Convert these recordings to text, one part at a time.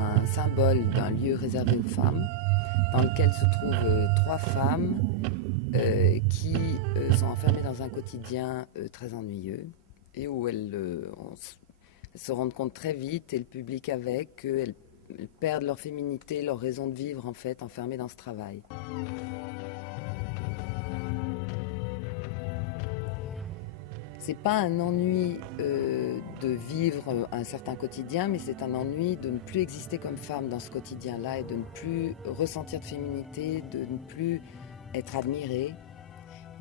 un symbole d'un lieu réservé aux femmes, dans lequel se trouvent 3 femmes qui sont enfermées dans un quotidien très ennuyeux et où elles se rendent compte très vite, et le public avec, qu'elles perdent leur féminité, leur raison de vivre en fait, enfermées dans ce travail. C'est pas un ennui de vivre un certain quotidien, mais c'est un ennui de ne plus exister comme femme dans ce quotidien-là et de ne plus ressentir de féminité, de ne plus être admirée.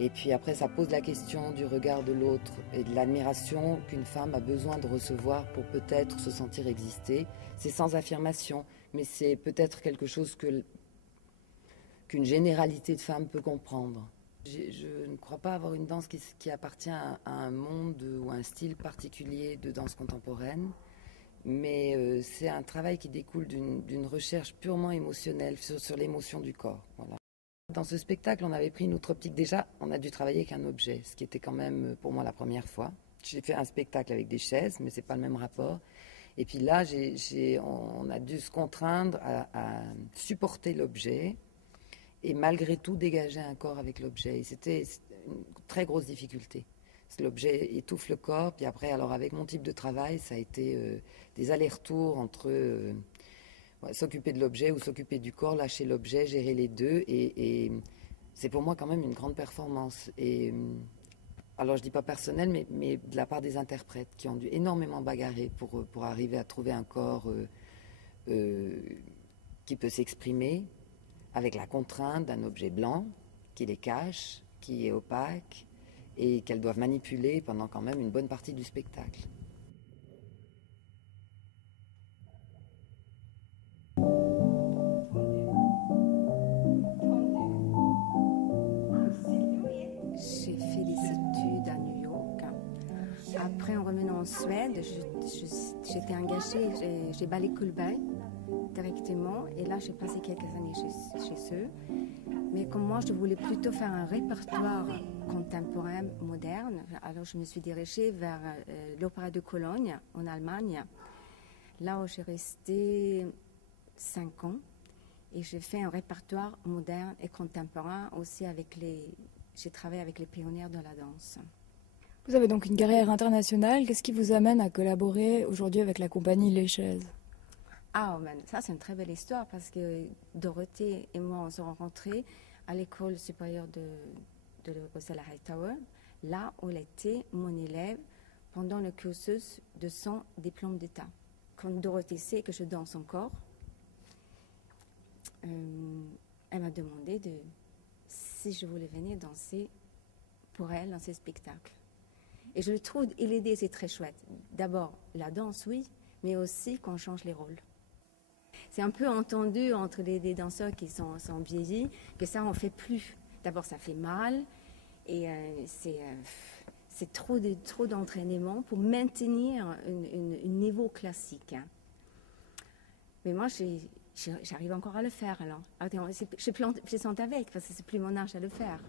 Et puis après, ça pose la question du regard de l'autre et de l'admiration qu'une femme a besoin de recevoir pour peut-être se sentir exister. C'est sans affirmation, mais c'est peut-être quelque chose qu'une généralité de femmes peut comprendre. Je ne crois pas avoir une danse qui appartient à un monde ou à un style particulier de danse contemporaine, mais c'est un travail qui découle d'une recherche purement émotionnelle sur l'émotion du corps. Voilà. Dans ce spectacle, on avait pris une autre optique. Déjà, on a dû travailler avec un objet, ce qui était quand même pour moi la première fois. J'ai fait un spectacle avec des chaises, mais c'est pas le même rapport. Et puis là, on a dû se contraindre à supporter l'objet et malgré tout dégager un corps avec l'objet. Et c'était une très grosse difficulté. L'objet étouffe le corps, puis après, alors avec mon type de travail, ça a été des allers-retours entre s'occuper de l'objet ou s'occuper du corps, lâcher l'objet, gérer les deux, et c'est pour moi quand même une grande performance. Et alors je dis pas personnel, mais de la part des interprètes qui ont dû énormément bagarrer pour arriver à trouver un corps qui peut s'exprimer avec la contrainte d'un objet blanc qui les cache, qui est opaque et qu'elles doivent manipuler pendant quand même une bonne partie du spectacle. J'ai fait des études à New York. Après, en revenant en Suède, j'étais engagée chez Ballet Cullberg directement. Et là, j'ai passé quelques années chez eux. Mais comme moi, je voulais plutôt faire un répertoire contemporain, moderne. Alors, je me suis dirigée vers l'Opéra de Cologne, en Allemagne. Là où j'ai resté 5 ans. Et j'ai fait un répertoire moderne et contemporain aussi j'ai travaillé avec les pionnières de la danse. Vous avez donc une carrière internationale. Qu'est-ce qui vous amène à collaborer aujourd'hui avec la compagnie Les Chaises? Ça c'est une très belle histoire parce que Dorothée et moi on s'est rencontrés à l'école supérieure de Bruxelles Hightower, là où elle était mon élève pendant le cursus de son diplôme d'État. Quand Dorothée sait que je danse encore, elle m'a demandé si je voulais venir danser pour elle dans ses spectacles. Et je le trouve, et l'idée c'est très chouette. D'abord, la danse, oui, mais aussi qu'on change les rôles. C'est un peu entendu entre les danseurs qui sont vieillis que ça on fait plus. D'abord, ça fait mal et c'est trop d'entraînement pour maintenir un niveau classique. Mais moi, j'arrive encore à le faire alors. Je plante avec parce que c'est plus mon âge à le faire.